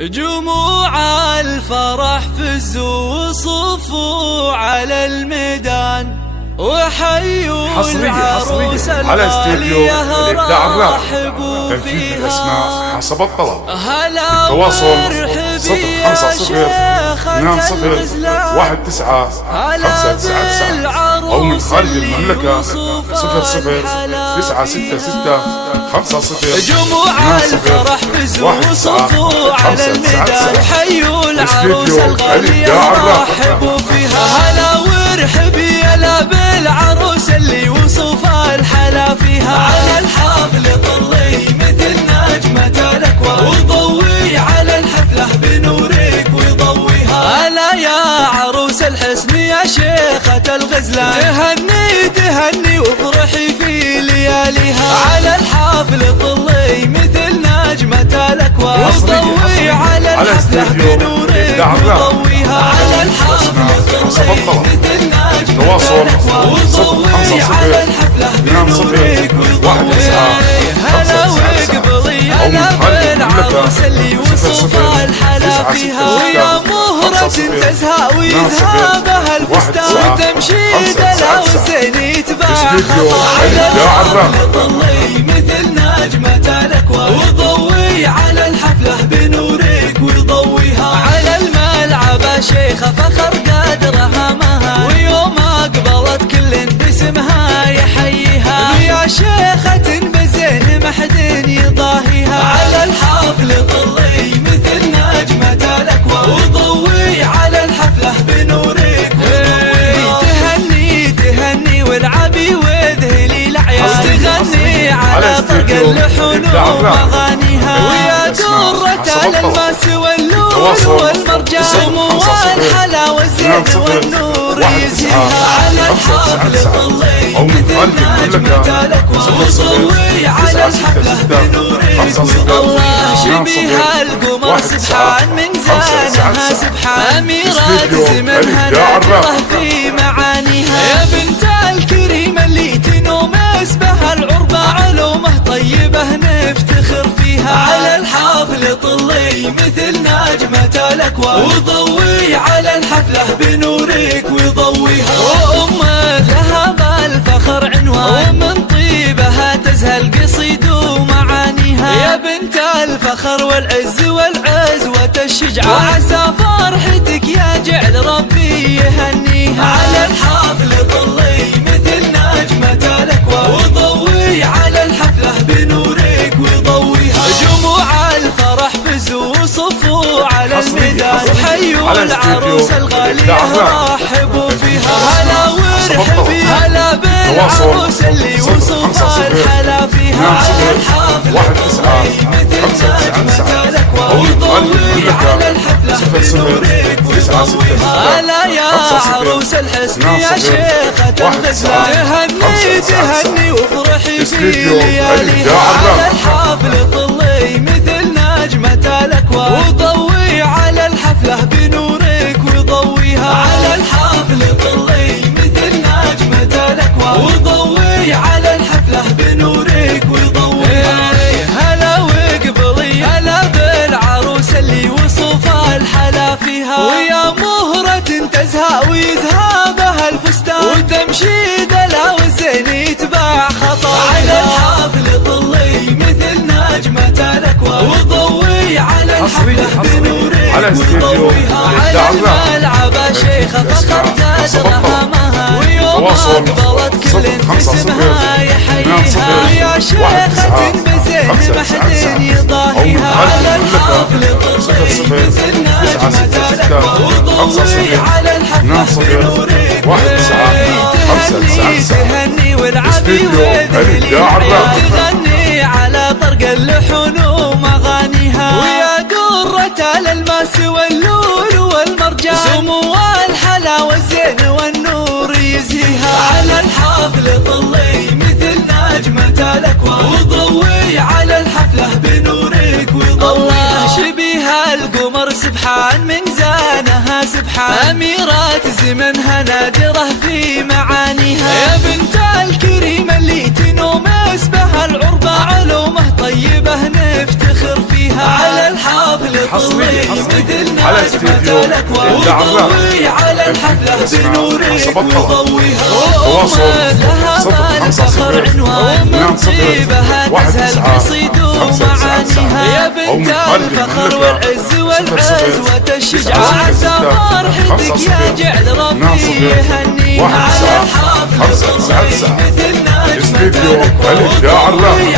جموع الفرح فزوا وصفوا على الميدان وحيوا العروس الغالية رحبوا فيها الاسماء حسب الطلب. هلا التواصل ومرحب يا شيخة 2019 أو من خارج المملكة 00-966-50. جموع الفرح فزوا وصفوا على الميدان حيوا العروس الغالية رحبوا فيها. هلا وارحب يلا بالعروس اللي وصفها الحلا فيها. على الحفل طلي مثل نجمة الأكوان وضوي على الحفلة بنورك ويضويها. هلا يا عروس الحسن يا شيخة الغزلان تهني وافرحي في لياليها. على الحفل طلي مثل نجمة الأكوان وضوي على الحفلة بنورك ويضويها. على الحفل طلي مثل نجمة الأكوان وضوي على الحفلة بنورك ويضويها. هلا وقبلي هلا بالعروس اللي وصفها الحلا فيها. ويا مهرة تزهى ويذهبها الفستان وتمشي دلع وزين يتباع خطا. على الحفل طلي مثل نجمة الأكوان وضوي على الحفلة بنورك ويضويها. على الملعب شيخة فخر قدرها مها ويوم أقبلت كل باسمها يحييها. يا شيخة بزين محد يضاهيها. على الحفل طلي مثل نجمة الأكوان وضوي على الحفلة بنورك ويضويها. تهني والعبي وذهلي العيال تغني على طرق اللحون وأغانيها. ويا درة الألماس واللؤلؤ والمرجان والحلا والزين والنور يزهيها. على الحفل طلي مثل نجمة الأكوان وضوي على الحفلة بنورك ويضويها. الله شبيها القمر سبحان من زانها سبحان أميرات زمنها نادرة في معانيها. يا بنت الكريم اللي تنوم اسمها العربة علومه طيبة نفتخر فيها. على الحفل طلي مثل نجمة الأكوان وضوي على الحفلة بنورك ويضويها. وأم ذهب الفخر عنوان ومن طيبها تزهى القصيد ومعانيها. يا بنت الفخر والعز والعزوة الشجعان وعسى فرحتك يا جعل ربي يهنيها. على الحفل طلي مثل نجمة الأكوان وضوي على الحفلة بنورك ويضويها. جموع الفرح فزوا وصفوا على الميدان حيوا العروس الغالية رحبوا فيها. هلا وارحب هلا بالعروس اللي وصفها الحلا فيها. على الحفل طلي مثل نجمة الأكوان وضوي على الحفلة بنورك ويضويها. هلا يا عروس الحسن يا شيخة الغزلان تهني وافرحي في لياليها. على الحفل طلي مثل نجمة الأكوان وضوي على الحفلة بنورك ويضويها. على الحفل طلي مثل نجمة الأكوان وضوي على الحفلة بنورك ويضويها. هلا وقبلي هلا بالعروس اللي وصفها الحلا فيها. ويا مهرة تزهى ويذهبها الفستان وتمشي دلع والزين يتباع خطا. على الحفل طلي مثل نجمة الأكوان وضوي على الحفلة بنورك ويضويها. على الملعب شيخة فخر قدرها مها ويوم أقبلت كل باسمها يحييها. يا شيخة بزين محد يضاهيها. على الحفل طلي مثل نجمة الأكوان وضوي على الحفلة بنورك ويضويها. تهني والعبي وذهلي تغني على طرق اللحون ومغانيها. ويا درة الألماس واللؤلؤ والمرجان سمو الحلا والزين والنور يزهيها. على الحفل طلي مثل نجمة الأكوان وضوي على الحفلة بنورك ويضويها. الله شبيها القمر سبحان من زانها سبحان أميرات زمنها نادرة في معانيها. يا بنت الكريم اللي تنوم اسمها العربة علومه طيبة نفتخر فيها. على الحفل الطويل مثلنا على استديو وضوي على الحفلة بنورك وضويها لها مال فخر عنوان طيبها تزهل قصيد ومعانيها يا بنت الفخر والعز والعز والشجاعة عسى فرحتك يا جعل ربي يهنيها على الحفل الطويل مثلنا استديو الإبداع الراقي.